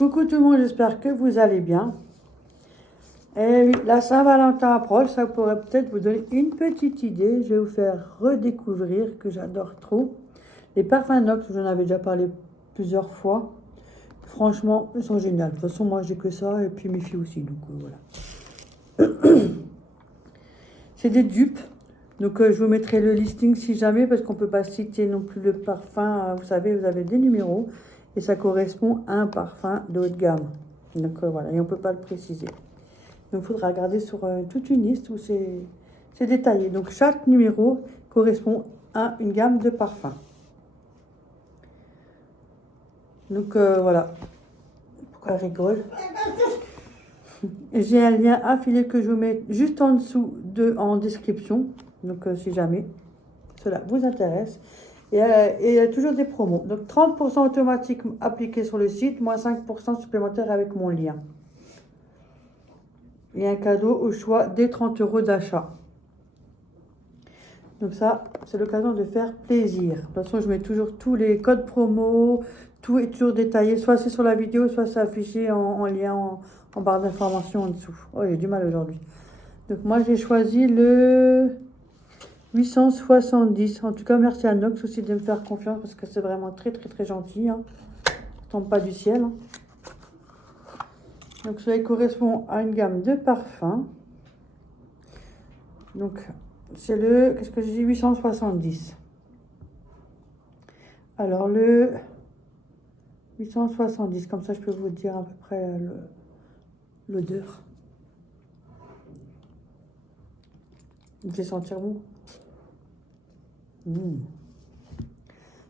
Coucou tout le monde, j'espère que vous allez bien. Et oui, la Saint-Valentin approche, ça pourrait peut-être vous donner une petite idée. Je vais vous faire redécouvrir, que j'adore trop, les parfums Nox. J'en avais déjà parlé plusieurs fois. Franchement, ils sont géniaux. De toute façon, moi, j'ai que ça, et puis mes filles aussi, donc voilà. C'est des dupes. Donc, je vous mettrai le listing si jamais, parce qu'on ne peut pas citer non plus le parfum. Vous savez, vous avez des numéros, et ça correspond à un parfum de haut de gamme. Donc, voilà, et on ne peut pas le préciser. Donc, il faudra regarder sur toute une liste où c'est détaillé. Donc, chaque numéro correspond à une gamme de parfums. Donc, voilà. Pourquoi elle rigole? J'ai un lien affilié que je vous mets juste en dessous en description. Donc, si jamais cela vous intéresse. Et il y a toujours des promos. Donc, 30% automatique appliqué sur le site, moins 5% supplémentaire avec mon lien. Et un cadeau au choix des 30 € d'achat. Donc ça, c'est l'occasion de faire plaisir. De toute façon, je mets toujours tous les codes promo. Tout est toujours détaillé. Soit c'est sur la vidéo, soit c'est affiché en lien en barre d'information en dessous. Oh, j'ai du mal aujourd'hui. Donc moi, j'ai choisi le 870. En tout cas, merci à Nox aussi de me faire confiance parce que c'est vraiment très, très, très gentil. Hein. Ça tombe pas du ciel. Hein. Donc, cela correspond à une gamme de parfums. Donc, c'est le, qu'est-ce que j'ai dit, 870. Alors, le 870, comme ça, je peux vous dire à peu près l'odeur. Il me fait sentir bon.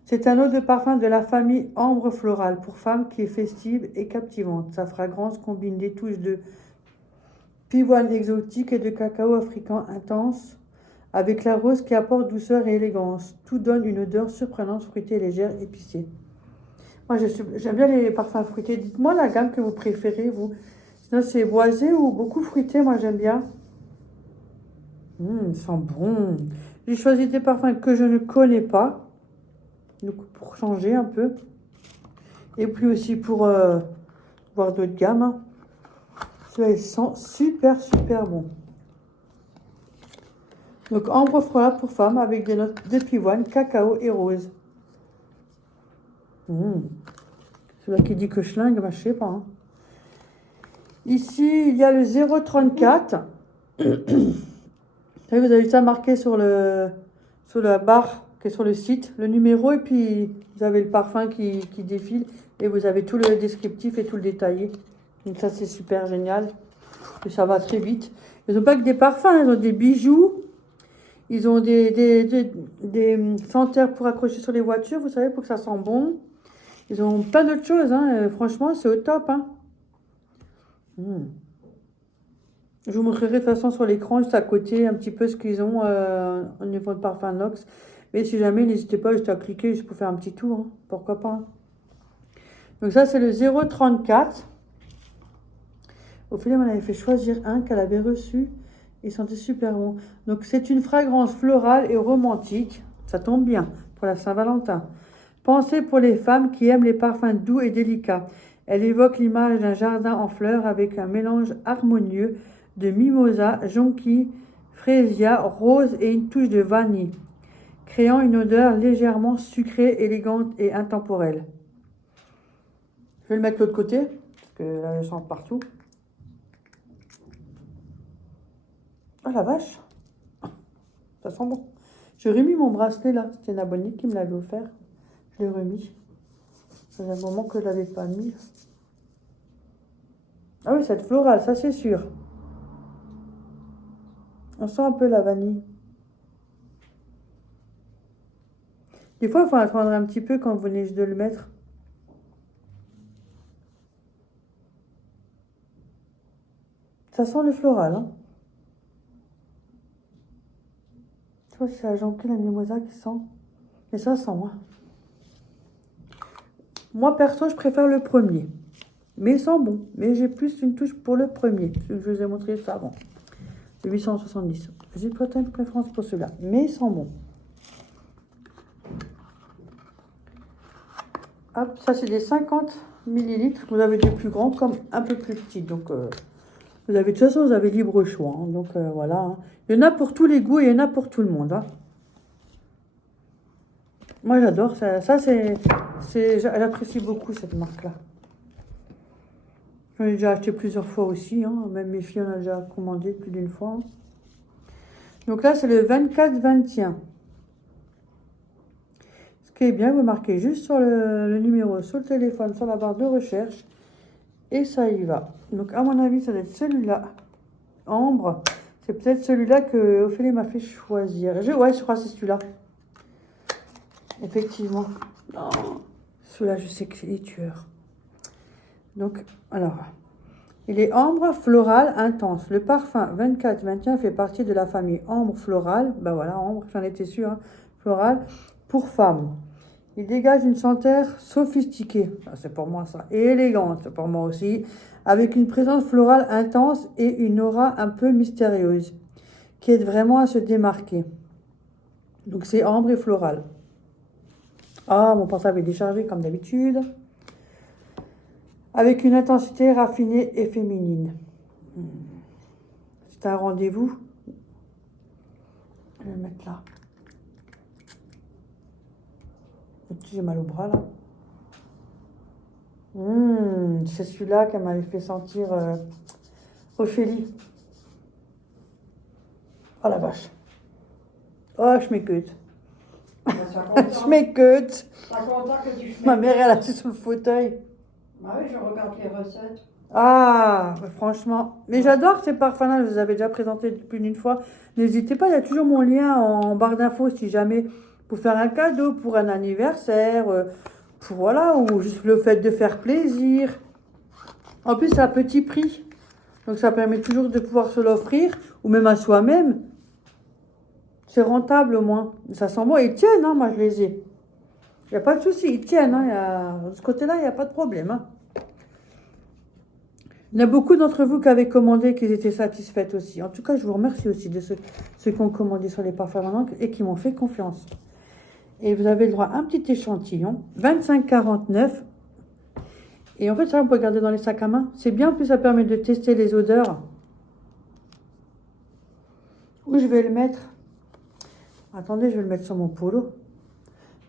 C'est un eau de parfum de la famille Ambre Florale pour femmes qui est festive et captivante. Sa fragrance combine des touches de pivoine exotique et de cacao africain intense avec la rose qui apporte douceur et élégance. Tout donne une odeur surprenante, fruitée, légère, épicée. Moi, j'aime bien les parfums fruités. Dites-moi la gamme que vous préférez, vous. Sinon, c'est boisé ou beaucoup fruité. Moi, j'aime bien. Ils sont bons. J'ai choisi des parfums que je ne connais pas. Donc, pour changer un peu. Et puis aussi pour voir d'autres gammes. Hein. Ceux-là, ils sont super, super bons. Donc, ambre florale pour femmes avec des notes de pivoine, cacao et rose. Celui-là qui dit que je lingue, bah, je sais pas. Hein. Ici, il y a le 034. Vous avez ça marqué sur la barre qui est sur le site, le numéro, et puis vous avez le parfum qui défile, et vous avez tout le descriptif et tout le détaillé. Donc ça, c'est super génial. Et ça va très vite. Ils n'ont pas que des parfums, ils ont des bijoux. Ils ont des senteurs pour accrocher sur les voitures, vous savez, pour que ça sent bon. Ils ont plein d'autres choses, hein. Franchement, c'est au top. Hein. Je vous montrerai de toute façon sur l'écran, juste à côté, un petit peu ce qu'ils ont au niveau de parfum Nox. Mais si jamais, n'hésitez pas juste à cliquer, juste pour faire un petit tour. Hein. Pourquoi pas. Hein. Donc ça, c'est le 034. Au final, on avait fait choisir un qu'elle avait reçu. Il sentait super bon. Donc, c'est une fragrance florale et romantique. Ça tombe bien pour la Saint-Valentin. Pensée pour les femmes qui aiment les parfums doux et délicats. Elle évoque l'image d'un jardin en fleurs avec un mélange harmonieux de mimosa, jonquille, frésia, rose et une touche de vanille, créant une odeur légèrement sucrée, élégante et intemporelle. Je vais le mettre de l'autre côté, parce que là, je sens partout. Oh la vache, ça sent bon. J'ai remis mon bracelet là, c'était une abonnée qui me l'avait offert. Je l'ai remis. Ça fait un moment que je ne l'avais pas mis. Ah oui, cette florale, ça c'est sûr. On sent un peu la vanille. Des fois, il faut attendre un petit peu quand vous venez de le mettre. Ça sent le floral, hein. Je crois que c'est la jonquille, la mimosa qui sent. Mais ça sent, hein. Moi, perso, je préfère le premier. Mais il sent bon. Mais j'ai plus une touche pour le premier. Celui que je vous ai montré juste avant. Le 870. J'ai peut-être une préférence pour celui-là. Mais il sent bon. Hop, ça c'est des 50 millilitres. Vous avez des plus grands comme un peu plus petits. Donc, vous avez, de toute façon, vous avez libre choix. Hein. Donc, voilà. Hein. Il y en a pour tous les goûts et il y en a pour tout le monde. Hein. Moi, j'adore. J'apprécie beaucoup cette marque-là. J'en ai déjà acheté plusieurs fois aussi. Hein. Même mes filles en ont déjà commandé plus d'une fois. Hein. Donc là, c'est le 24-21. Ce qui est bien, vous marquez juste sur le numéro, sur le téléphone, sur la barre de recherche. Et ça y va. Donc, à mon avis, ça doit être celui-là. Ambre. C'est peut-être celui-là que Ophélie m'a fait choisir. Ouais, je crois que c'est celui-là. Effectivement. Oh, celui-là, je sais que c'est les tueurs. Donc, alors, il est ambre floral intense. Le parfum 24-21 fait partie de la famille ambre florale. Ben voilà, ambre, j'en étais sûre. Hein, floral pour femmes. Il dégage une senteur sophistiquée. C'est pour moi ça. Et élégante, c'est pour moi aussi. Avec une présence florale intense et une aura un peu mystérieuse. Qui aide vraiment à se démarquer. Donc c'est ambre et floral. Ah, mon portable est déchargé comme d'habitude. Avec une intensité raffinée et féminine. C'est un rendez-vous. Je vais le mettre là. J'ai mal au bras là. C'est celui-là qu'elle m'avait fait sentir Ophélie. Oh la vache. Oh, je m'écoute. Je m'écoute. Ma mère, elle a assis sur le fauteuil. Ah oui, je regarde les recettes. Ah, franchement. Mais j'adore ces parfums-là, je vous avais déjà présenté plus d'une fois. N'hésitez pas, il y a toujours mon lien en barre d'infos si jamais pour faire un cadeau, pour un anniversaire, pour voilà, ou juste le fait de faire plaisir. En plus, c'est à petit prix. Donc ça permet toujours de pouvoir se l'offrir, ou même à soi-même. C'est rentable au moins. Ça sent bon, ils tiennent, hein, moi je les ai. Il n'y a pas de souci, ils tiennent. Hein, de ce côté-là, il n'y a pas de problème. Hein. Il y en a beaucoup d'entre vous qui avaient commandé, qui étaient satisfaites aussi. En tout cas, je vous remercie aussi de ceux qui ont commandé sur les parfums maintenant et qui m'ont fait confiance. Et vous avez le droit à un petit échantillon, 25,49. Et en fait, ça, on peut garder dans les sacs à main. C'est bien, en plus, ça permet de tester les odeurs. Où je vais le mettre? Attendez, je vais le mettre sur mon polo.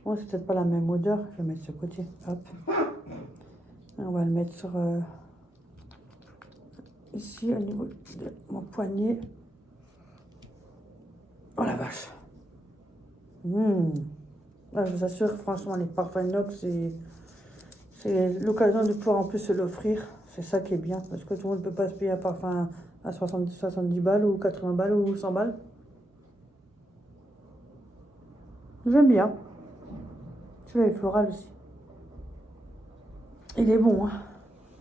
Bon, c'est peut-être pas la même odeur. Je vais mettre ce côté. Hop. On va le mettre sur... ici, au niveau de mon poignet. Oh la vache. Ah, je vous assure, franchement, les parfums inox, c'est l'occasion de pouvoir en plus se l'offrir. C'est ça qui est bien. Parce que tout le monde ne peut pas se payer un parfum à 70 balles ou 80 balles ou 100 balles. J'aime bien. Celui-là est floral aussi. Il est bon. Hein.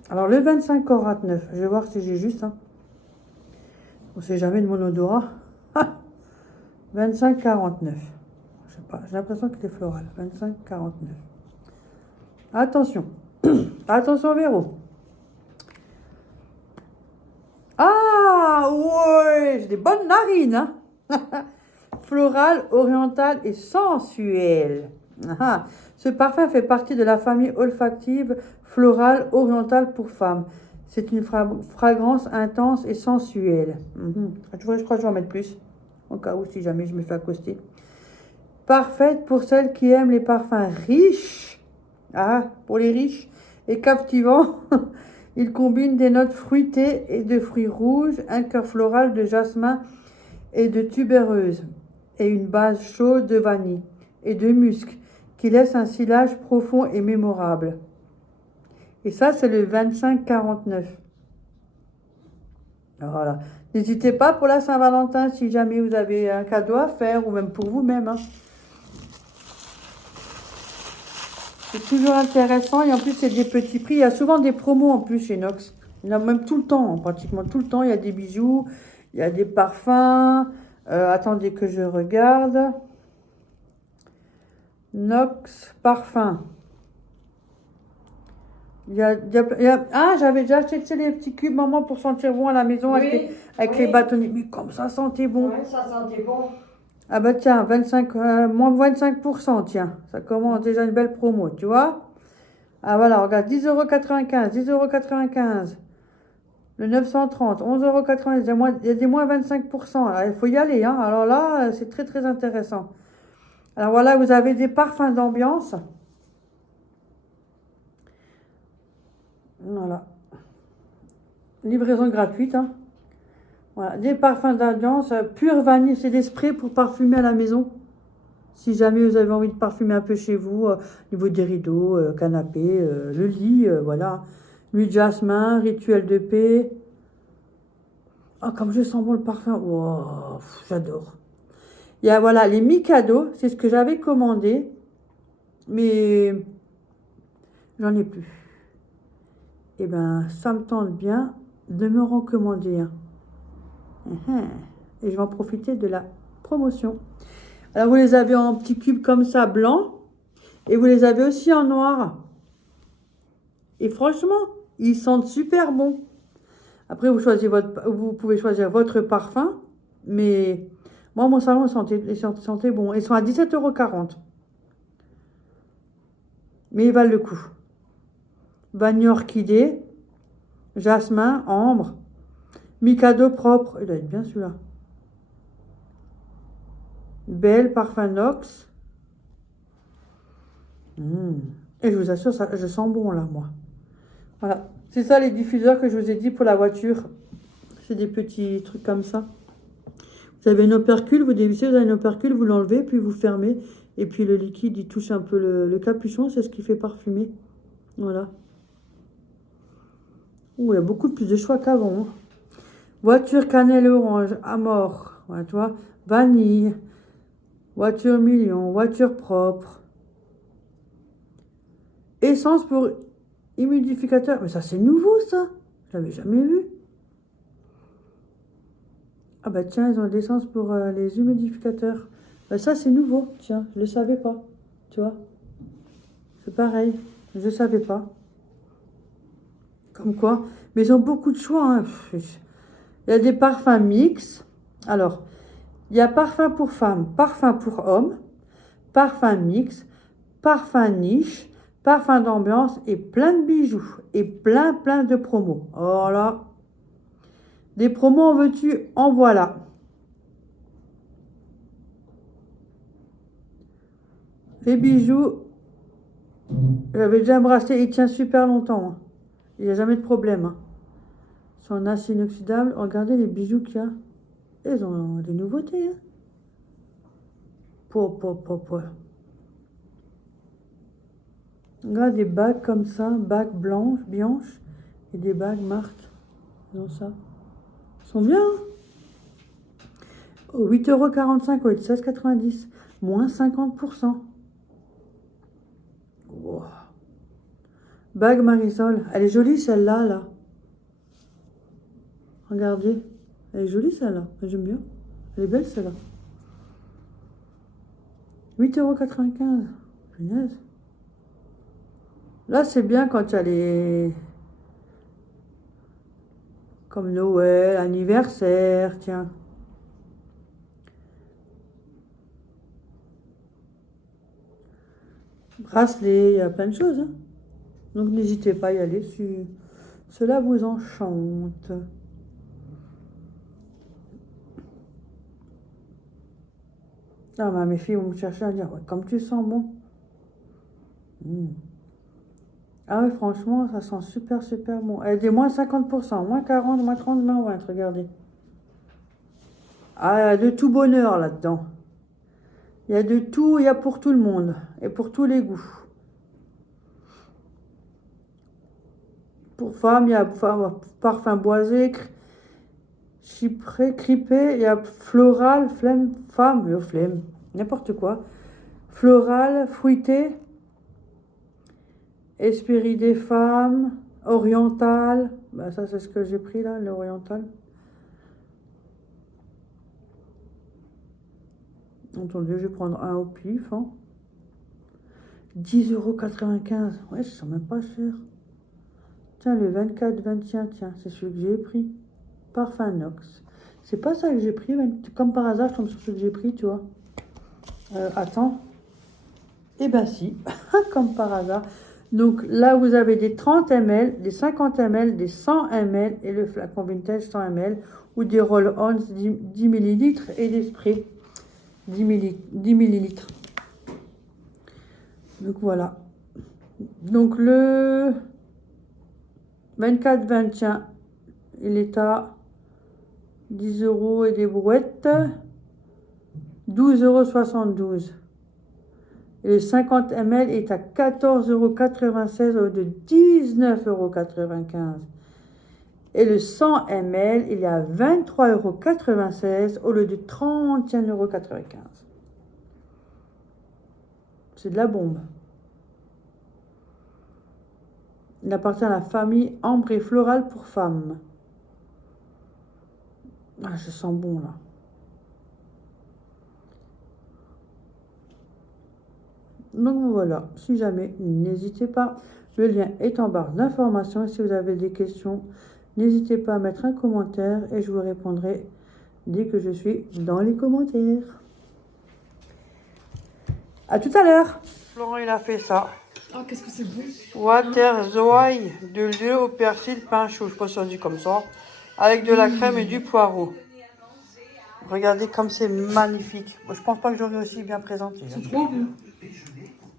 Alors, le 25,49. Je vais voir si j'ai juste. Hein. On ne sait jamais de mon odorat. 25,49. Je sais pas. J'ai l'impression qu'il est floral. 25,49. Attention. Attention, Véro. Ah, ouais. J'ai des bonnes narines. Hein. Floral, oriental et sensuel. Ah, ce parfum fait partie de la famille olfactive florale orientale pour femmes. C'est une fragrance intense et sensuelle. Je crois que je vais en mettre plus, au cas où si jamais je me fais accoster. Parfaite pour celles qui aiment les parfums riches. Ah, pour les riches et captivants. Il combine des notes fruitées et de fruits rouges, un cœur floral de jasmin et de tubéreuse, et une base chaude de vanille et de musc, qui laisse un sillage profond et mémorable. Et ça, c'est le 25,49. Voilà. N'hésitez pas pour la Saint-Valentin, si jamais vous avez un cadeau à faire, ou même pour vous-même. Hein. C'est toujours intéressant, et en plus, c'est des petits prix. Il y a souvent des promos en plus chez Nox. Il y en a même tout le temps, pratiquement tout le temps. Il y a des bijoux, il y a des parfums. Attendez que je regarde. Nox parfum. Ah, j'avais déjà acheté les petits cubes, maman, pour sentir bon à la maison Oui, avec les bâtonnets. Mais comme ça sentait bon. Oui, ça sentait bon. Ah bah tiens, 25, moins 25%, tiens. Ça commence déjà une belle promo, tu vois. Ah voilà, regarde, 10,95 €, 10,95 €. Le 930, 11,90 €. Il y a des moins 25%. Alors, il faut y aller, hein. Alors là, c'est très très intéressant. Alors voilà, vous avez des parfums d'ambiance. Voilà. Livraison gratuite, hein. Voilà, des parfums d'ambiance, pure vanille, c'est des sprays pour parfumer à la maison. Si jamais vous avez envie de parfumer un peu chez vous, au niveau des rideaux, canapé, le lit, voilà. Nuit de jasmin, rituel de paix. Oh, comme je sens bon le parfum. Wow, j'adore. Il y a, voilà, les Mikado, c'est ce que j'avais commandé, mais j'en ai plus. Eh ben, ça me tente bien de me recommander un. Et je vais en profiter de la promotion. Alors, vous les avez en petits cubes comme ça, blanc. Et vous les avez aussi en noir. Et franchement, ils sentent super bon. Après, vous pouvez choisir votre parfum. Mais moi, mon salon, il sentait bon. Ils sont à 17,40 €. Mais ils valent le coup. Vanille orchidée, jasmin, ambre, Mikado propre. Il doit être bien celui-là. Belle, parfum Nox. Et je vous assure, ça, je sens bon là, moi. Voilà. C'est ça les diffuseurs que je vous ai dit pour la voiture. C'est des petits trucs comme ça. Vous avez un opercule, vous dévissez, vous avez un opercule, vous l'enlevez, puis vous fermez. Et puis le liquide, il touche un peu le capuchon, c'est ce qui fait parfumer. Voilà. Ouh, il y a beaucoup plus de choix qu'avant. Hein. Voiture cannelle orange, Amor. Voilà, tu vois. Vanille. Voiture million, voiture propre. Essence pour humidificateur. Mais ça, c'est nouveau, ça. Je l'avais jamais vu. Ah bah tiens, ils ont de l'essence pour les humidificateurs. Bah ça, c'est nouveau. Tiens, je ne le savais pas. Tu vois. C'est pareil. Je ne savais pas. Comme quoi. Mais ils ont beaucoup de choix. Hein. Il y a des parfums mix. Alors, il y a parfum pour femmes, parfum pour hommes, parfum mix, parfum niche, parfum d'ambiance et plein de bijoux. Et plein de promos. Oh là. Des promos en veux-tu, en voilà. Les bijoux, j'avais déjà embrassé, il tient super longtemps. Hein. Il n'y a jamais de problème. Hein. Son acier inoxydable, regardez les bijoux qu'il y a. Ils ont des nouveautés. Hein. Regarde des bagues comme ça, bagues blanches, et des bagues marques. Ils ont ça. Ils sont bien. Hein. 8,45 € au lieu de 16,90 €. Moins 50%. Wow. Bague Marisol. Elle est jolie celle-là, là. Regardez. Elle est jolie celle-là. J'aime bien. Elle est belle celle-là. 8,95 €. Punaise. Là, c'est bien quand il y a les... Comme Noël, anniversaire, tiens. Bracelet, il y a plein de choses. Hein. Donc, n'hésitez pas à y aller si cela vous enchante. Ah, bah, mes filles vont me chercher à dire, ouais, comme tu sens bon. Ah oui, franchement, ça sent super bon. Elle est moins 50%, moins 40, moins 30, moins 20, regardez. Ah, il y a de tout bonheur là-dedans. Il y a de tout, il y a pour tout le monde. Et pour tous les goûts. Pour femmes, il y a parfum boisé, chypré, cripé, il y a floral, flemme, femme, flemme, n'importe quoi. Floral, fruité, esprit des femmes, oriental. Bah, ça, c'est ce que j'ai pris là, l'oriental. Attendez, je vais prendre un au pif. Hein. 10,95 €. Ouais, ça sent même pas cher. Tiens, le 24-21, tiens, c'est celui que j'ai pris. Parfum Nox. C'est pas ça que j'ai pris, comme par hasard, je tombe sur ce que j'ai pris, tu vois. Attends. Eh ben si, comme par hasard. Donc là, vous avez des 30 ml, des 50 ml, des 100 ml et le flacon vintage 100 ml ou des roll-ons 10 ml et des sprays 10 ml. Donc voilà. Donc le 24-21, il est à 10 € et des brouettes, 12,72 €. Et le 50 ml est à 14,96 € au lieu de 19,95 €. Et le 100 ml, il est à 23,96 € au lieu de 31,95 €. C'est de la bombe. Il appartient à la famille ambrée florale pour femmes. Ah, je sens bon là. Donc voilà, si jamais, n'hésitez pas. Le lien est en barre d'information. Si vous avez des questions, n'hésitez pas à mettre un commentaire et je vous répondrai dès que je suis dans les commentaires. À tout à l'heure. Florent, il a fait ça. Oh, qu'est-ce que c'est bon. Water Zoai, de l'œuf au persil, pain chaud, je pense qu'on dit comme ça, avec de la crème et du poireau. Regardez comme c'est magnifique. Moi, je pense pas que j'aurais aussi bien présenté. C'est trop bon.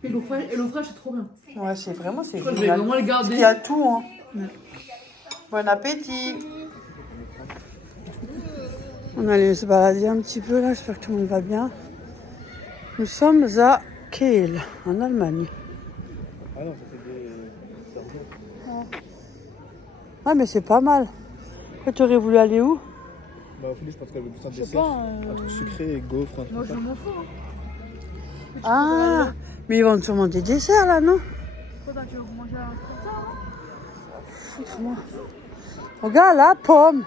Et l'eau fraîche, c'est trop bien. Ouais, c'est vraiment, c'est Je vais génial. vraiment le garder. Parce qu'il y a tout, hein. Bon appétit. On allait se balader un petit peu là, j'espère que tout le monde va bien. Nous sommes à Kehl, en Allemagne. Ah non, ça fait des... Ouais, mais c'est pas mal. Après, tu aurais voulu aller où? Bah au final, je pense qu'elle veut plus un Je sais dessert. pas. Un truc sucré et gaufre, un truc Moi, comme je ça. m'en fous. Hein. Ah, mais ils vendent sûrement des desserts là, non? Pourquoi tu veux manger un truc comme ça hein. Foutre-moi. Regarde là, pomme.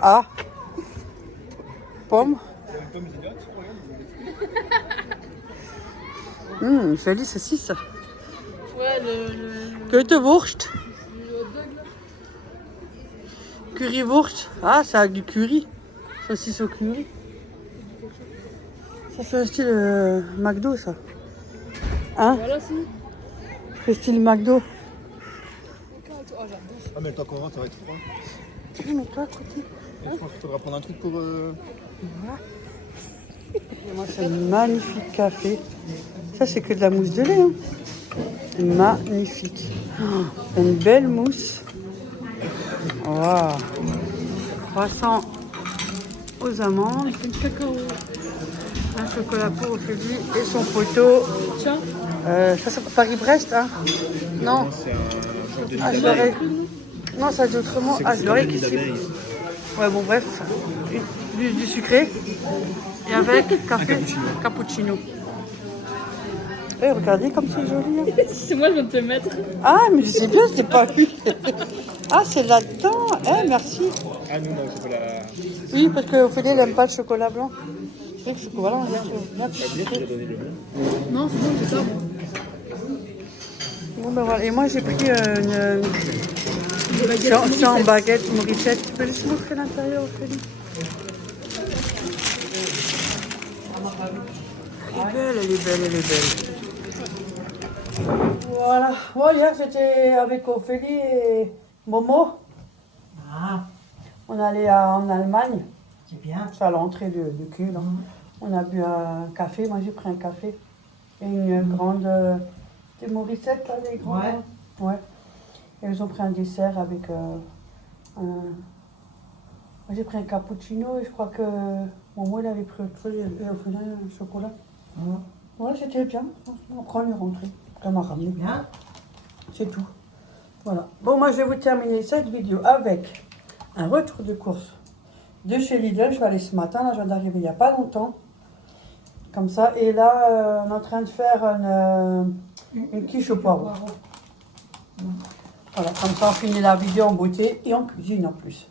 Ah. Pomme. Jolie saucisse. Ouais, le Currywurst. hot dog là. Currywurst. Ah, ça a du curry. Saucisse au curry. Ça fait un style McDo, ça. Hein? Voilà, si. Ça fait style McDo. Oh, j'adore. Ah mais le temps qu'on rentre, ça va être froid. Mais toi, à côté. Je pense qu'il faudra prendre un truc pour... Et moi, c'est un magnifique café. Ça, c'est que de la mousse de lait. Hein. Magnifique. Oh, une belle mousse. Waouh. Croissant aux amandes. Avec une cacao. Un chocolat pour Ophélie et son poteau. Tiens. Ça, c'est Paris-Brest, hein? Non. C'est un genre de Ah, je l'aurais... Non, ça dit autrement. Ah, je l'aurais qu'ici. Ouais, bon, bref. Du sucré. Et avec café cappuccino. Eh, regardez comme c'est joli. Hein. C'est moi, je viens de te mettre. Ah, mais je sais bien, c'est pas lui. Ah, c'est là-dedans. Eh, merci. Ah nous, non, c'est pas la... Oui, parce que Ophélie, elle n'aime pas le chocolat blanc. C'est le chocolat, on vient La bière, tu as donné le nom. Non, c'est bon, j'ai ça, moi. Bon, ben voilà. Et moi, j'ai pris une... Des baguettes. C'est en baguette, Morissette. Tu peux juste montrer l'intérieur, Ophélie? Elle est belle, elle est belle, elle est belle. Voilà. Bon, hier, j'étais avec Ophélie et Momo. Ah, On allait en Allemagne. c'est bien. C'est à l'entrée de Kehl. Hein. On a bu un café. Moi, j'ai pris un café. Et une grande... des Morissette, là, des grandes. Ouais. Ouais. Et ils ont pris un dessert avec un... Moi, j'ai pris un cappuccino et je crois que Momo, il avait pris autre chose. Et Ophélie, un chocolat. Ouais, c'était bien. Franchement, après, on est rentré. Elle m'a ramené. Bien. C'est tout. Voilà. Bon, moi, je vais vous terminer cette vidéo avec un retour de course de chez Lidl. Je vais aller ce matin. Là, je viens d'arriver il n'y a pas longtemps. Comme ça. Et là, on est en train de faire une quiche au poireau. Voilà. Comme ça, on finit la vidéo en beauté et en cuisine en plus.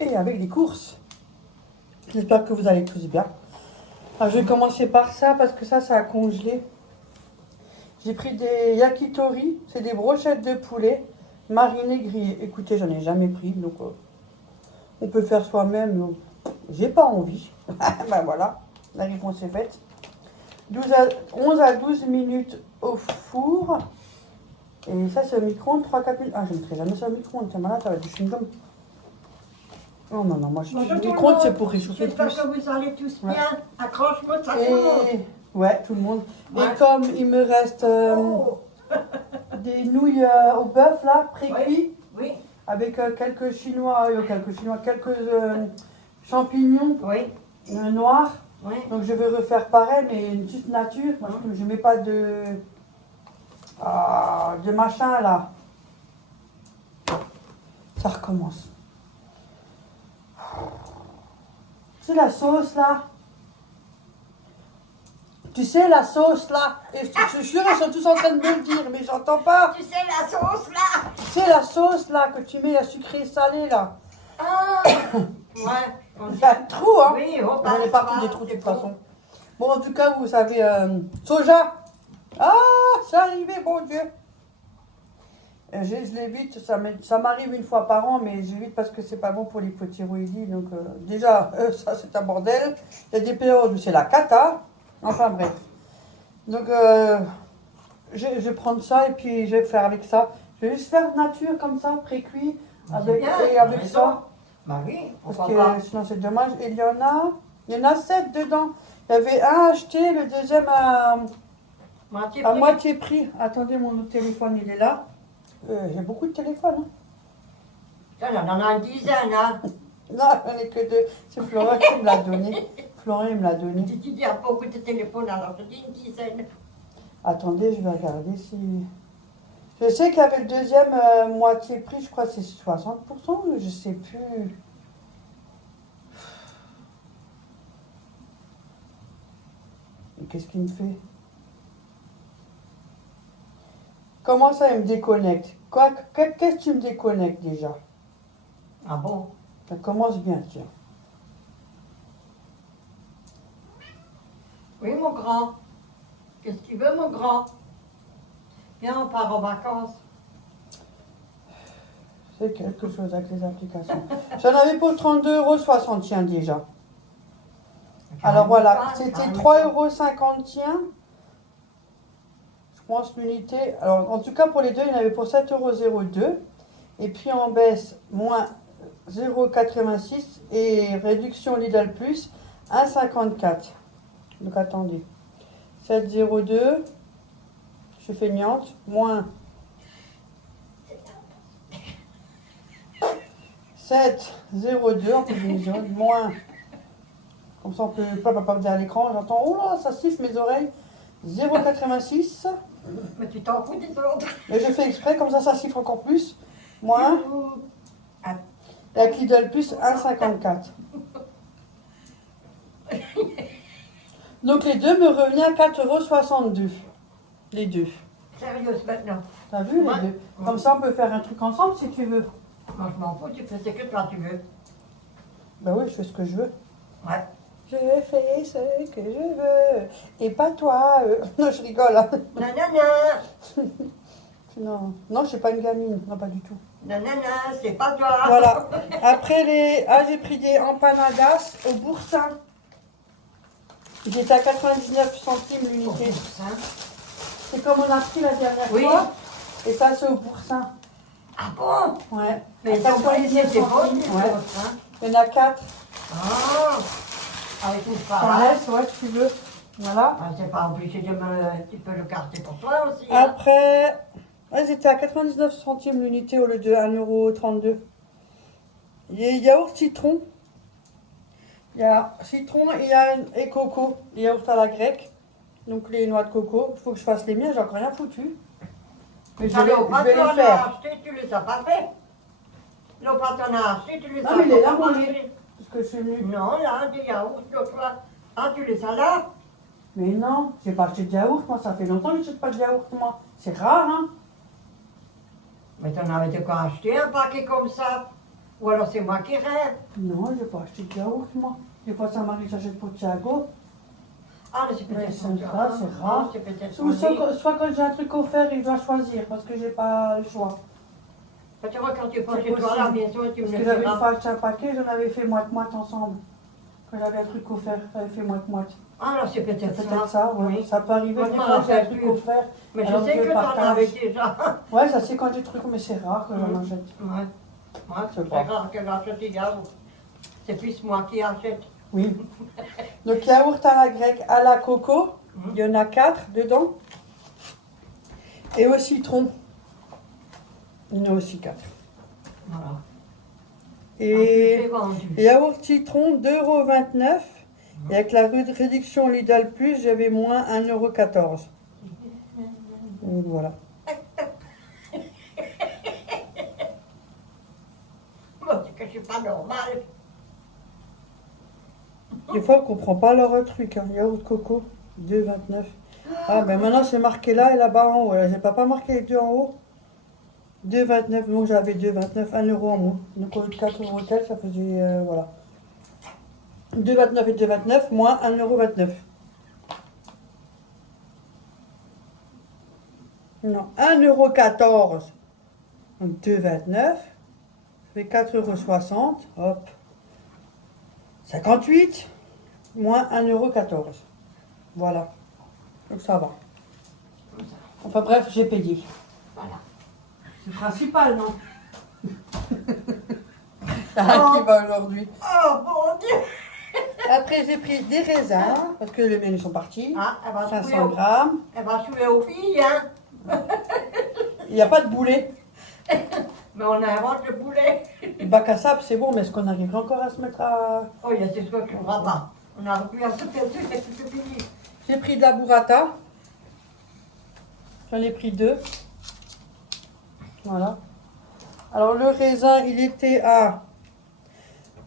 Et avec des courses. J'espère que vous allez tous bien. Alors, je vais commencer par ça parce que ça a congelé. J'ai pris des yakitori, c'est des brochettes de poulet marinées grillées. Écoutez, j'en ai jamais pris, donc on peut faire soi-même. J'ai pas envie. Ben voilà, la réponse est faite. 11 à 12 minutes au four. Et ça, c'est au micro-ondes, 3-4 minutes. Ah, je mettrai jamais ça au micro-ondes. Tiens, là, ça va être du chewing-gum. Oh non, non, moi, le Bonjour tout le micro-ondes, monde. c'est pour réchauffer J'espère plus. que vous allez tous Ouais. bien. Accroche-moi ça tout le monde. Et... Ouais, tout le monde. Ouais. Et comme il me reste Oh, des nouilles au bœuf, là, pré-cuit, oui, avec quelques champignons oui, noirs. oui. Donc je vais refaire pareil, mais une petite nature. Moi, je mets pas de machin là. Ça recommence. C'est la sauce là. Tu sais la sauce là. Et je suis sûre ils sont tous en train de me le dire, mais j'entends pas. Tu sais la sauce là. C'est la sauce là que tu mets à sucré et salé là. Ah, ouais. Il y a un trou hein. Oui, on On est partout des trous de toute façon. Bon, en tout cas, vous savez, soja. Ah, c'est arrivé, bon Dieu. Je l'évite, ça m'arrive une fois par an, mais j'évite parce que c'est pas bon pour l'hypothyroïdie. Donc, déjà, ça c'est un bordel. Il y a des périodes où c'est la cata. Enfin, bref. Donc, je vais prendre ça et puis je vais faire avec ça. Je vais juste faire nature comme ça, pré-cuit, avec ça. Bah oui, Parce pourquoi pas. que sinon c'est dommage. Et il y en a 7 dedans. Il y avait un acheté, le deuxième à Moitié moitié prix. Attendez, mon autre téléphone, il est là. J'ai beaucoup de téléphones. Hein. On en a une dizaine, hein. Non, j'en ai que 2. C'est Florent qui me l'a donné. Florent, il me l'a donné. Tu dis à beaucoup de téléphones, alors je dis une dizaine. Attendez, je vais regarder si... Je sais qu'il y avait le deuxième moitié prix, je crois que c'est 60%, mais je sais plus. Et qu'est-ce qu'il me fait? Comment ça, il me déconnecte? Qu'est-ce que tu me déconnectes déjà? Ah bon? Ça commence bien, tiens. Oui, mon grand. Qu'est-ce que tu veux, mon grand? Viens, on part en vacances. C'est quelque chose avec les applications. J'en avais pour 32,60 € tiens déjà. Alors voilà, c'était 3,50 € tiens. Je pense l'unité. Alors en tout cas pour les deux, il y en avait pour 7,02 €. Et puis en baisse, moins 0,86 € et réduction Lidl Plus, 1,54 €. Donc attendez. 7,02 €. Je suis feignante. Moins 7,02 en télévision. Moins. Comme ça on peut pas derrière l'écran. J'entends, oh là, ça siffle mes oreilles. 0,86. Mais tu t'en fous des autres. Et je fais exprès, comme ça siffle encore plus. Moins. Et avec Lidl Plus, 1,54. Donc les deux me revenaient à 4,62 €. Les deux. Sérieuse maintenant. T'as vu les Ouais. deux? Comme ça on peut faire un truc ensemble si tu veux. Moi je m'en fous, tu fais ce que toi tu veux. Bah oui, je fais ce que je veux. Ouais. Je fais ce que je veux. Et pas toi. Non, je rigole. Hein. Nanana. Non, non, je suis pas une gamine. Non, pas du tout. Nanana, c'est pas toi. Voilà. Après j'ai pris des empanadas au boursin. J'étais à 99 centimes l'unité. C'est comme on a pris la dernière Oui. fois. Et ça, c'est au boursin. Ah bon? Ouais. Mais À ils ont pris 99 c'est bon, centimes. les Ouais. sauces, hein. Il y en a 4. Ah. Avec une T'en farce. laisses, ouais, si tu veux. Voilà. Ah, c'est pas obligé de me... Tu peux le garder pour toi aussi. Ah. Hein. Après, ouais, j'étais à 99 centimes l'unité au lieu de 1,32 €. Il y a yaourt citron. Il y a citron et coco. Les yaourts à la grecque. Donc les noix de coco. Il faut que je fasse les miens, j'ai encore rien foutu. Mais je vais les faire. acheté, tu les as pas fait. L'eau pas t'en as acheté, tu les Non, as mais il est là, pas mon fait. lait. Parce que je suis venue. Non, là, des yaourts, l'autre fois. Ah, tu les as là? Mais non, j'ai pas acheté de yaourt, moi. Ça fait longtemps que je n'achète pas de yaourt, moi. C'est rare, hein. Mais t'en avais de quoi acheter un paquet comme ça? Ou alors c'est moi qui rêve? Non, j'ai pas acheté de yaourt, moi. Des fois, ça m'arrive, j'achète pour Thiago. Ah, mais c'est Ouais, peut-être c'est mon ça, Dieu. c'est rare. Ah, c'est peut-être Ou mon soit, Dieu. soit quand j'ai un truc offert, il doit choisir parce que j'ai pas le choix. Tu vois, quand tu prends C'est chez toi à la possible. maison, tu me Parce le que j'avais une diras. fois acheté un paquet, j'en avais fait moite-moite ensemble. Quand j'avais un truc offert, j'avais fait moite-moite. Ah, là, c'est peut-être C'est ça. peut-être ça, ouais. Ça peut arriver Moi, des je m'en fois, j'ai un rappelle truc plus. offert. Mais je Alors sais que que t'en partage. avais déjà. Ouais, ça c'est quand des trucs, mais c'est rare que j'en Mhm. achète. Ouais. Moi, Je c'est sais très pas. rare que j'achète des yaourts. C'est plus moi qui achète. Oui. Donc yaourt à la grecque, à la coco, il y en a 4 dedans. Et au citron, il y en a aussi 4. Voilà. Et J'ai vendu. yaourt citron, 2,29 €. Et avec la réduction Lidl Plus, j'avais moins 1,14 €. Donc voilà. Moi, c'est que je suis pas normale. Des fois, on ne comprend pas leur truc. Hein. Yaourt coco, 2,29 €. Ah, ben maintenant, c'est marqué là et là-bas en haut. Là, j'ai pas marqué les deux en haut. 2,29 €. Donc, j'avais 2,29 €, 1 € en moins. Donc, au lieu de 4 € tel, ça faisait. Voilà. 2,29 et 2,29 moins 1,29 €. Non, 1,14 €. Donc, 2,29. Ça fait 4,60 €. Hop. 58 moins 1,14 €. Voilà. Donc ça va. Enfin bref, j'ai payé. Voilà. C'est le principal, non? Qui va aujourd'hui. Oh mon Dieu! Après, j'ai pris des raisins, parce que les menus sont partis. Ah, elle va 500 jouer au... grammes. Elle va jouer aux filles, hein? Il n'y a pas de boulet. Mais on invente le boulet. Le bac à sable, c'est bon, mais est-ce qu'on arrivera encore à se mettre à... Oh, il y a des trucs qu'on ne va pas. On a pu à se faire dessus, c'est tout fini. J'ai pris de la burrata. J'en ai pris 2. Voilà. Alors, le raisin, il était à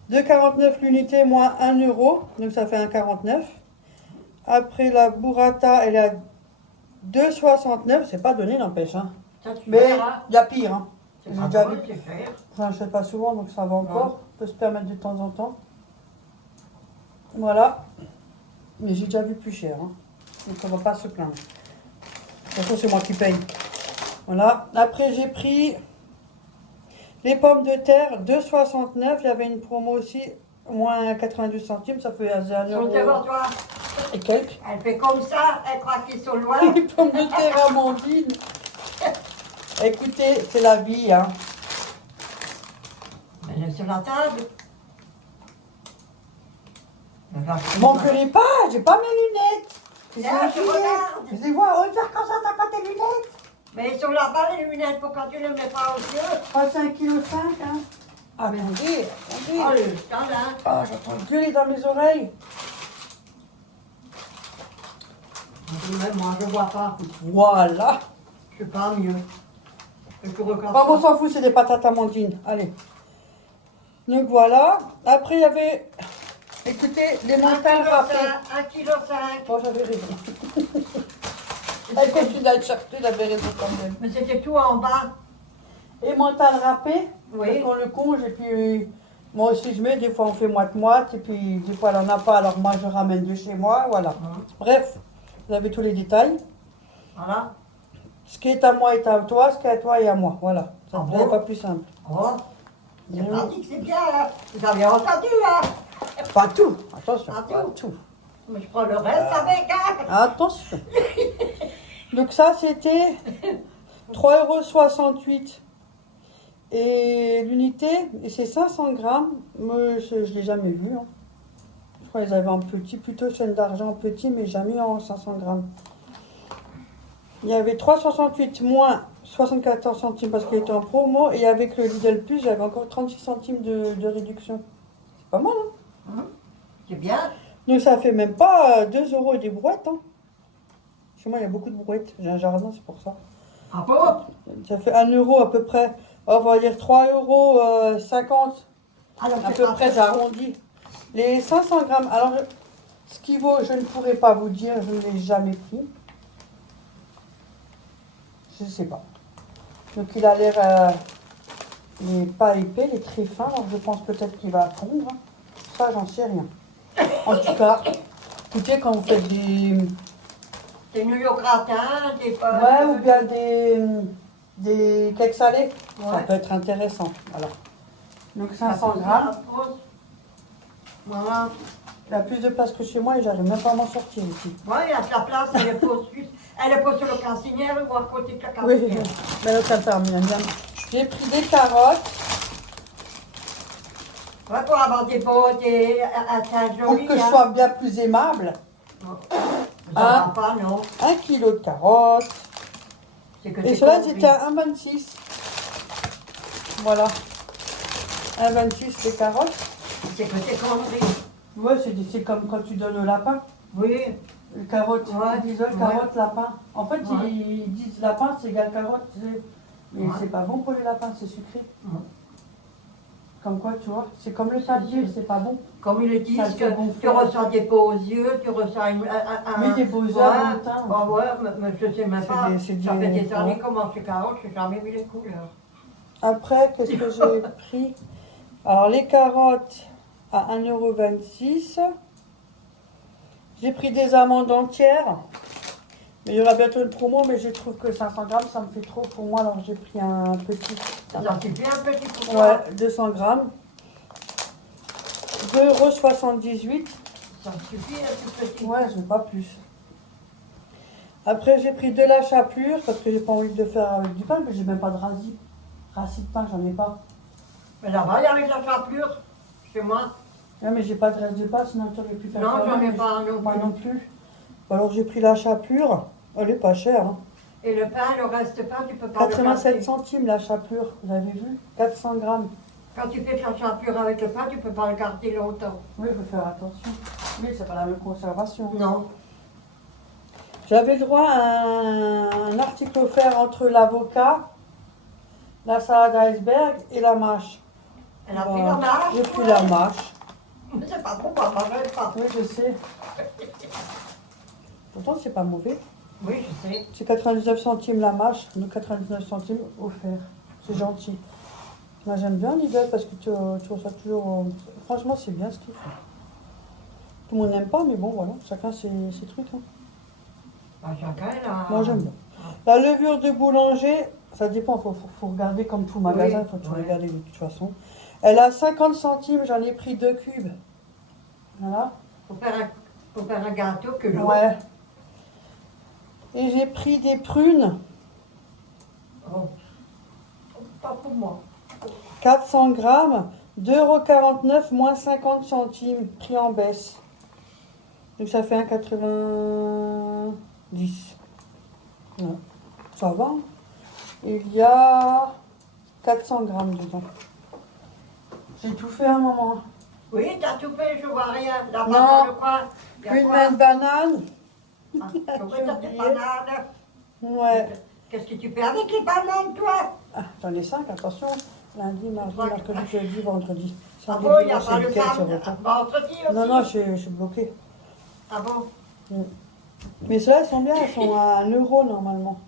2,49 l'unité, moins 1 €. Donc, ça fait 1,49. Après, la burrata, elle est à 2,69. C'est pas donné, n'empêche. Hein. Ça, tu Mais verras. il y a pire. Hein. C'est J'ai pas déjà drôle, vu. c'est cher. J'en achète pas souvent, donc ça va encore. On peut se permettre de temps en temps. Voilà. Mais j'ai déjà vu plus cher. Hein. Donc on va pas se plaindre. De toute façon, c'est moi qui paye. Voilà. Après, j'ai pris les pommes de terre, 2,69. Il y avait une promo aussi, moins 92 centimes. Ça fait 1 Sur le € territoire, et quelques. elle fait comme ça, elle croit qu'ils sont loin. Les pommes de terre amandines. Écoutez, c'est la vie. Hein. Elle est sur la table. M'engueulez pas, j'ai pas mes lunettes. Là, je regarde. Je dis, ouais, regarde quand ça, t'as pas tes lunettes. Mais ils sont là-bas, les lunettes, pourquoi tu ne les mets pas aux yeux? 35,5 kg, hein. Ah, mais attendez, Oh, attendez. le scandale. Ah, j'entends gueuler dans mes oreilles. Même moi, je ne vois pas. Voilà. Je sais pas mieux. Je regarde Bon, on pas. s'en fout, c'est des patates amandines. Allez. Donc voilà. Après, il y avait, écoutez, les montagnes râpées. 1,5 kg. Bon, j'avais raison. Elle continue à le chercher, j'avais raison quand même. Mais c'était tout en bas. Et montagnes râpées, Oui. parce qu'on le conge, et puis moi aussi je mets, des fois on fait moite-moite, et puis des fois elle n'en a pas, alors moi je ramène de chez moi, voilà. Bref, vous avez tous les détails. Voilà. Ce qui est à moi est à toi, ce qui est à toi est à moi, voilà. Ça Ah ne bon pas plus simple. Oh, c'est pas dit que c'est bien, hein. Vous avez entendu, hein? Pas tout, attention, Pas pas tout. tout. Mais je prends le reste avec, hein? Attention. Donc ça c'était 3,68 € et l'unité, et c'est 500 grammes. Moi, je ne l'ai jamais vu. Hein. Je crois qu'ils avaient en petit, plutôt chaîne d'argent petit, mais jamais en 500 grammes. Il y avait 3,68 moins 74 centimes parce qu'il était en promo, et avec le Lidl Plus, j'avais encore 36 centimes de réduction. C'est pas mal, hein? C'est bien. Donc ça fait même pas 2 € et des brouettes. Hein. Chez moi, il y a beaucoup de brouettes. J'ai un jardin, c'est pour ça. Ah bon? Ça fait 1 € à peu près. On va dire 3,50 € Alors, à peu près, j'arrondis. Les 500 grammes, alors ce qui vaut, je ne pourrais pas vous dire, je ne l'ai jamais pris. Je ne sais pas. Donc il a l'air, il n'est pas épais, il est très fin, donc je pense peut-être qu'il va fondre. Ça, j'en sais rien. En tout cas, écoutez, quand vous faites des nouilles au gratin, des pommes. ouais, ou bien des cakes salés, ça Ouais. peut être intéressant. Voilà. Donc 500 grammes. Voilà. Il y a plus de place que chez moi et j'arrive même pas à m'en sortir ici. Ouais, il y a de la place, elle est pas sur le cantinière ou à côté de la Oui, cantinière. mais là, ça termine. J'ai pris des carottes Ouais, pour avoir des bottes et à pour que je sois bien plus aimable. Ça va pas, non. 1 kilo de carottes. C'est que Et c'est cela, compris. c'était à 1,26. Voilà. 1,26 les carottes. C'est que c'est conneries. Ouais, c'est comme quand tu donnes le lapin. Oui, Le carotte. Ouais, Ils disent ouais. carotte, lapin. En fait, Ouais. ils disent lapin, c'est égal carotte. Mais Ouais. c'est pas bon pour les lapins, c'est sucré. Ouais. Comme quoi, tu vois, c'est comme le papier, c'est pas bon. comme ils le disent, Ça fait que gonfler. tu ressens des beaux yeux, tu ressens un... Oui, des beaux yeux, ouais, un bon teint. bah ouais, mais je sais même C'est pas. c'est Ça fait des ouais. années qu'on mange des carottes, je n'ai jamais vu les couleurs. Après, qu'est-ce que j'ai pris? Alors, les carottes à 1,26 €. J'ai pris des amandes entières. Mais il y aura bientôt une promo, mais je trouve que 500 grammes, ça me fait trop pour moi. Alors, j'ai pris un petit. Ça suffit un petit pour toi. Ouais, 200 grammes. 2,78 €. Ça suffit un tout petit. Ouais, je n'ai pas plus. Après, j'ai pris de la chapelure parce que j'ai pas envie de faire avec du pain, mais j'ai même pas de rassis. Rassis de pain, j'en ai pas. Mais là-bas, il y avait de la chapelure, chez moi. Ouais, mais j'ai pas de reste de pain, sinon tu aurais pu faire Non, ça. j'en ai Mais pas non moi plus. non plus. Alors, j'ai pris la chapelure. Elle est pas chère. Hein. Et le pain, le reste pain, tu peux pas le 87 garder. centimes la chapelure, vous avez vu? 400 grammes. Quand tu fais de la chapelure avec le pain, tu peux pas le garder longtemps. Oui, il faut faire attention. Oui, c'est pas la même conservation. Non. J'avais le droit à un article offert entre l'avocat, la salade iceberg et la mâche. Elle a Bon, pris la mâche. J'ai pris ouais. la mâche. Mais c'est pas bon, pas pas. Oui, je sais. Pourtant, c'est pas mauvais. Oui, je sais. C'est 99 centimes la mâche, donc 99 centimes offert. C'est gentil. Moi, j'aime bien Lidl parce que tu reçois toujours. Franchement, c'est bien ce qu'ils font. Tout le monde n'aime pas, mais bon, voilà, chacun ses trucs. Hein. Bah, chacun, là. Moi, j'aime bien. La levure de boulanger, ça dépend, faut regarder comme tout magasin, faut tout ouais. regarder de toute façon. Elle a 50 centimes, j'en ai pris 2 cubes. Voilà. Faut faire un gâteau que l'eau. Ouais. Et j'ai pris des prunes, Oh. Pas pour moi. 400 grammes, 2,49 € moins 50 centimes, prix en baisse. Donc ça fait 1,90 €. Ouais. Ça va. Hein. Il y a 400 grammes dedans. J'ai tout fait à un moment. Oui, t'as tout fait, je vois rien. Là-bas, Non. dans le coin, il y a Une quoi? main de banane. Ah, tu vois, t'as des oublié. bananes. Ouais. Qu'est-ce que tu fais avec les bananes, toi? Ah, j'en ai 5, attention. Lundi, mardi, mercredi, jeudi, vendredi. Ah Samedi, bon, il n'y a dimanche, pas et le week-end, samedi, je reprends. vendredi aussi? Non, non, je suis bloquée. Ah bon? Mais ceux-là, elles sont bien, elles sont à 1 € normalement.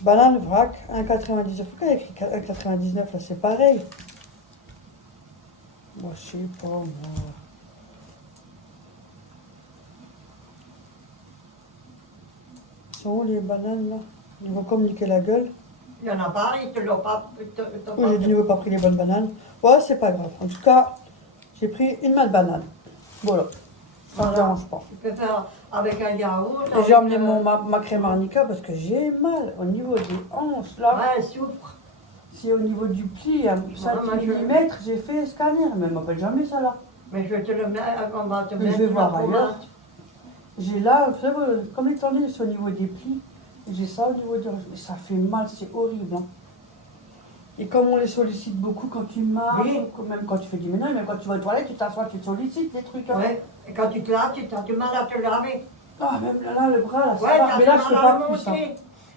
Banane vrac, 1,99 €. Pourquoi il y a écrit 1,99 là? C'est pareil. Moi, je sais pas, moi. Ils sont où les bananes là? Ils vont comme niquer la gueule. Il n'y en a pas, ils te l'ont pas. Oui, j'ai de nouveau pas pris les bonnes bananes. Ouais, c'est pas grave. En tout cas, j'ai pris une main de banane. Voilà. Ça ne me dérange pas. Tu peux faire avec un yaourt. Et j'ai emmené ma crème arnica parce que j'ai mal au niveau des hanches là. Ouais, elle souffre. C'est au niveau du pli, à 5 moi, je- mm, j'ai fait scanner, mais elle m'appelle jamais ça là. Mais je vais te le mettre, on va te Mais mettre. je vais sur voir la ailleurs. pommade. J'ai là, vous savez, comme les tendus, c'est au niveau des plis. J'ai ça au niveau des hanches. Mais ça fait mal, c'est horrible. Hein. Et comme on les sollicite beaucoup quand tu marches, Oui. ou même quand tu fais du ménage, même quand tu vas aux toilettes, tu t'assois, tu te sollicites les trucs. Hein. Ouais, et quand tu te laves, tu as du mal à te laver. Ah, même là, le bras, là, ça Ouais, va. t'as Mais du là, je peux mal à pas le plus. Hein. monter.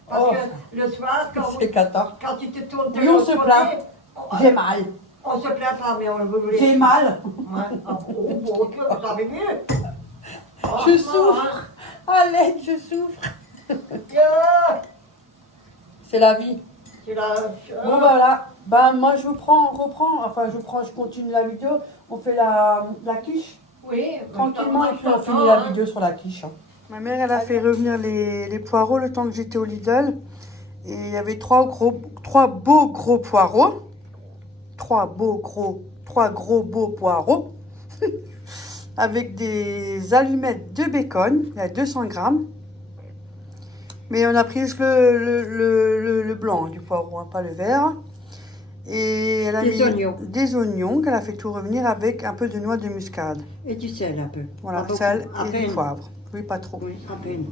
Parce Oh. que le soir, C'est cata. quand tu te tournes de Oui, on l'autre se côté, plaint. J'ai mal. on se plaint pas, mais on veut J'ai mal. Ouais. Ah, bon, ok, vous savez mieux. Je Franchement, souffre. À l'aide, je souffre. hein. Yeah. C'est la vie. C'est la... Bon voilà, ben moi je je continue la vidéo, on fait la quiche Oui, tranquillement et puis on finit la vidéo sur la quiche. Hein. Ma mère elle a fait revenir les poireaux le temps que j'étais au Lidl et il y avait trois beaux gros poireaux, trois gros beaux poireaux avec des allumettes de bacon, il y a 200 grammes. Mais on a pris juste le blanc du poivron, hein, pas le vert. Et elle a Des mis oignons. des oignons qu'elle a fait tout revenir avec un peu de noix de muscade. Et du sel un peu. Voilà, Pas beaucoup, sel à et du peine. poivre. Oui, pas trop. Oui, à peine.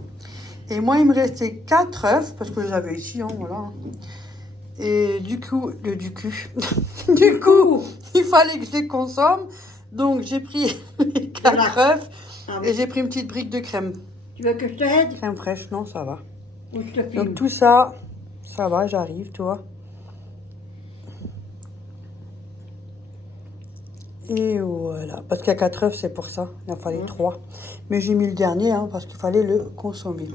Et moi, il me restait 4 œufs, parce que je les avais ici, hein, voilà. Et du coup, du coup, il fallait que je les consomme. Donc, j'ai pris les 4 Voilà. œufs Ah, et j'ai pris une petite brique de crème. Tu veux que je t'aide Crème fraîche, non, ça va. ou je te filme? Donc, tout ça, ça va, j'arrive, tu vois. Et voilà, parce qu'il y a 4 œufs, c'est pour ça. Il en fallait 3. Mais j'ai mis le dernier, hein, parce qu'il fallait le consommer.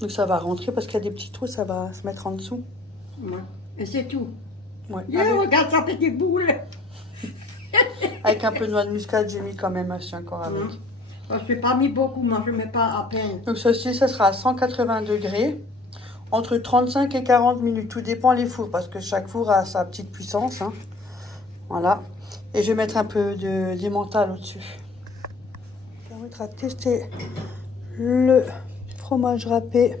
Donc ça va rentrer, parce qu'il y a des petits trous, ça va se mettre en dessous. Ouais. Et c'est tout. Ouais. Yeah, regarde sa petite boule. Avec un peu de noix de muscade, j'ai mis quand même assez encore avec. Moi, je n'ai pas mis beaucoup, moi je ne mets pas à peine. Donc ceci, ça sera à 180 degrés, entre 35 et 40 minutes. Tout dépend les fours, parce que chaque four a sa petite puissance. Hein. Voilà. Et je vais mettre un peu d'emmental au-dessus. Ça permettra de tester le fromage râpé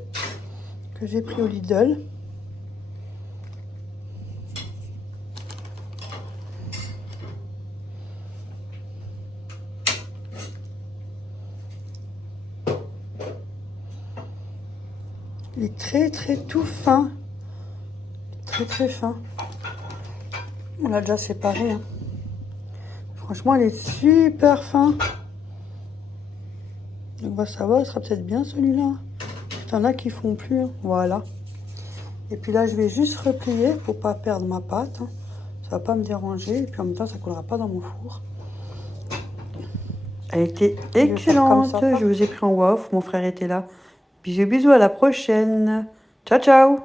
que j'ai pris au Lidl. Il est très tout fin. Très fin. On l'a déjà séparé. Hein. Franchement, elle est super fin. Donc, bah, ça va, il sera peut-être bien celui-là. Il y en a qui font plus. Hein. Voilà. Et puis là, je vais juste replier pour pas perdre ma pâte. Hein. Ça va pas me déranger. Et puis en même temps, ça collera pas dans mon four. Elle était excellente. Je vous ai pris en off. Mon frère était là. Bisous, bisous. À la prochaine. Ciao, ciao.